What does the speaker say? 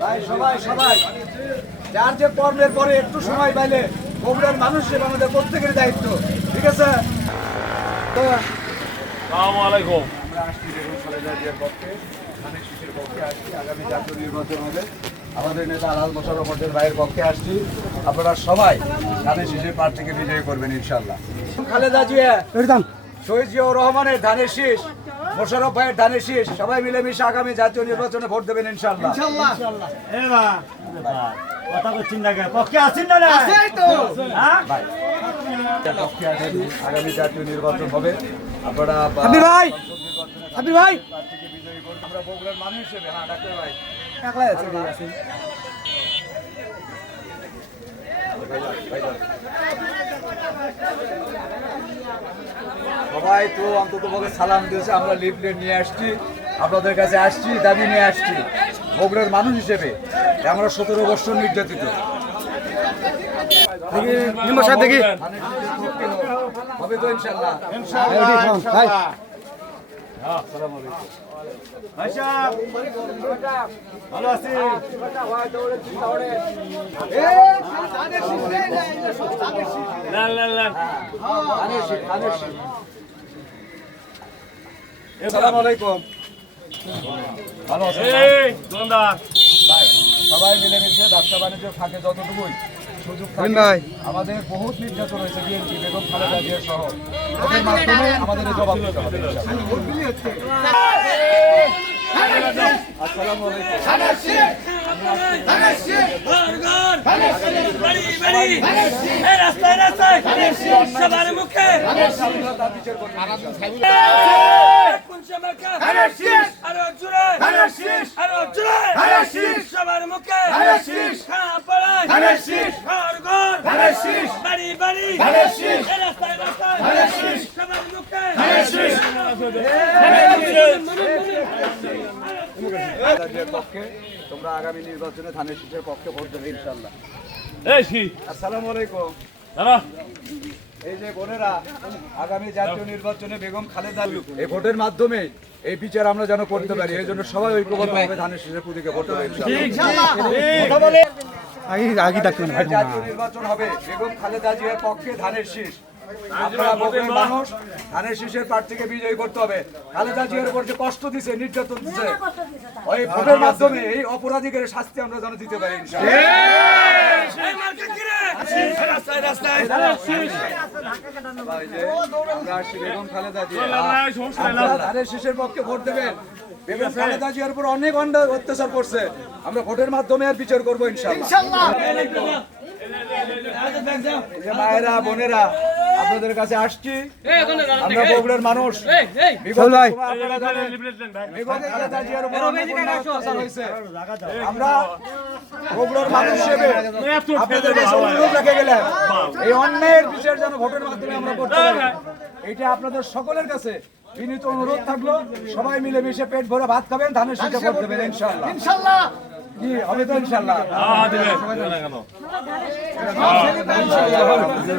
ভাই সবাই সবাই। যার যে কর্মের পরে একটু সময় পাইলে বগুড়ার মানুষ হিসেবে আমাদের প্রত্যেকের দায়িত্ব। ঠিক আছে? তো আলাইকুম। আমরা আসছি খালেদা পক্ষে। ধানের শীষের পক্ষে আসছি। আগামী জাতীয় নির্বাচন হবে। আমাদের নেতা আলাল মোশারফ হোসেন ভাইয়ের পক্ষে আসছি। আপনারা সবাই ধানের শীষের প্রার্থীকে বিজয়ী করবেন ইনশাল্লাহ খালেদা জিয়া শহীদ জিয়াউর রহমানের ধানের শীষ। মোশারফ ভাইয়ের ধানের শীষ। সবাই মিলেমিশে আগামী জাতীয় নির্বাচনে ভোট দেবেন ইনশাল্লাহ কথা করছেন না পক্ষে আছেন না না? হ্যাঁ? আগামী জাতীয় নির্বাচন হবে। আপনারা ভাই! আবির ভাই! প্রার্থীকে বিজয়ী করবেন আমরা বগুড়ার মানুষ হিসেবে হ্যাঁ ডাক্তার ভাই। একলাই আছে ঠিক আছে সবাই তো অন্তত সালাম দিয়েছে আমরা লিফলেট নিয়ে আসছি আপনাদের কাছে আসছি দাবি নিয়ে আসছি। বগুড়ার মানুষ হিসেবে আমরা সতেরো বছর নির্যাতিত। দেখি হবে তো ইনশাল্লাহ। ভালো আছি। আসসালামু আলাইকুম। ভালো আছেন? দোকানদার। ভাই সবাই মিলেমিশে ব্যবসা বাণিজ্য থাকে যতটুকুই সুযোগ থাকে। ভাই। আমাদের বহুত নির্যাতন হয়েছে বিএনপি বেগম খালেদা জিয়া সহ। ওদের মাধ্যমে আমাদের জবাব দিতে হবে ইনশাআল্লাহ। আসসালামু আলাইকুম। রাস্তায় রাস্তায় সবার মুখে আরও জুড়ে আরও জুড়ে সবার মুখে পড়ায় ঘর ঘর বাড়ি বাড়ি রাস্তায় রাস্তায় সবার মুখে খালেদা পক্ষে তোমরা আগামী নির্বাচনে ধানের শীষের পক্ষে ভোট দেবে ইনশাল্লাহ এই আসসালামু আলাইকুম। এই যে বোনেরা আগামী জাতীয় নির্বাচনে বেগম খালেদা এই ভোটের মাধ্যমে এই বিচার আমরা যেন করতে পারি এই জন্য সবাই ঐক্যবদ্ধভাবে ধানের শীষের প্রতীকে ভোট দেবে জাতীয় নির্বাচন হবে বেগম খালেদা জিয়ার পক্ষে ধানের শীষ আপনারা মানুষ ধানের শীষের প্রার্থীকে বিজয়ী করতে হবে। খালেদা জিয়ার উপর যে কষ্ট দিছে নির্যাতন দিছে ওই ভোটের মাধ্যমে এই অপরাধীদের শাস্তি আমরা যেন দিতে পারি ধানের শীষের পক্ষে ভোট দেবেন। বেগম খালেদা জিয়ার উপর অনেক অন্যায় অত্যাচার করছে। আমরা ভোটের মাধ্যমে আর বিচার করব ইনশাআল্লাহ। এই যে মায়েরা বোনেরা আপনাদের কাছে আসছি। আমরা বগুড়ার মানুষ। আমরা বগুড়ার মানুষ হিসেবে আপনাদের কাছে অনুরোধ রেখে গেলেন এই অন্যায়ের বিচার যেন ভোটের মাধ্যমে আমরা করতে পারি। এটা আপনাদের সকলের কাছে বিনীত অনুরোধ থাকল। সবাই মিলে মিশে পেট ভরে ভাত খাবেন ধানের শীতে ভোট দেবেন ইনশাল্লাহ ইনশাল্লাহ হবে তো ইনশাল্লাহ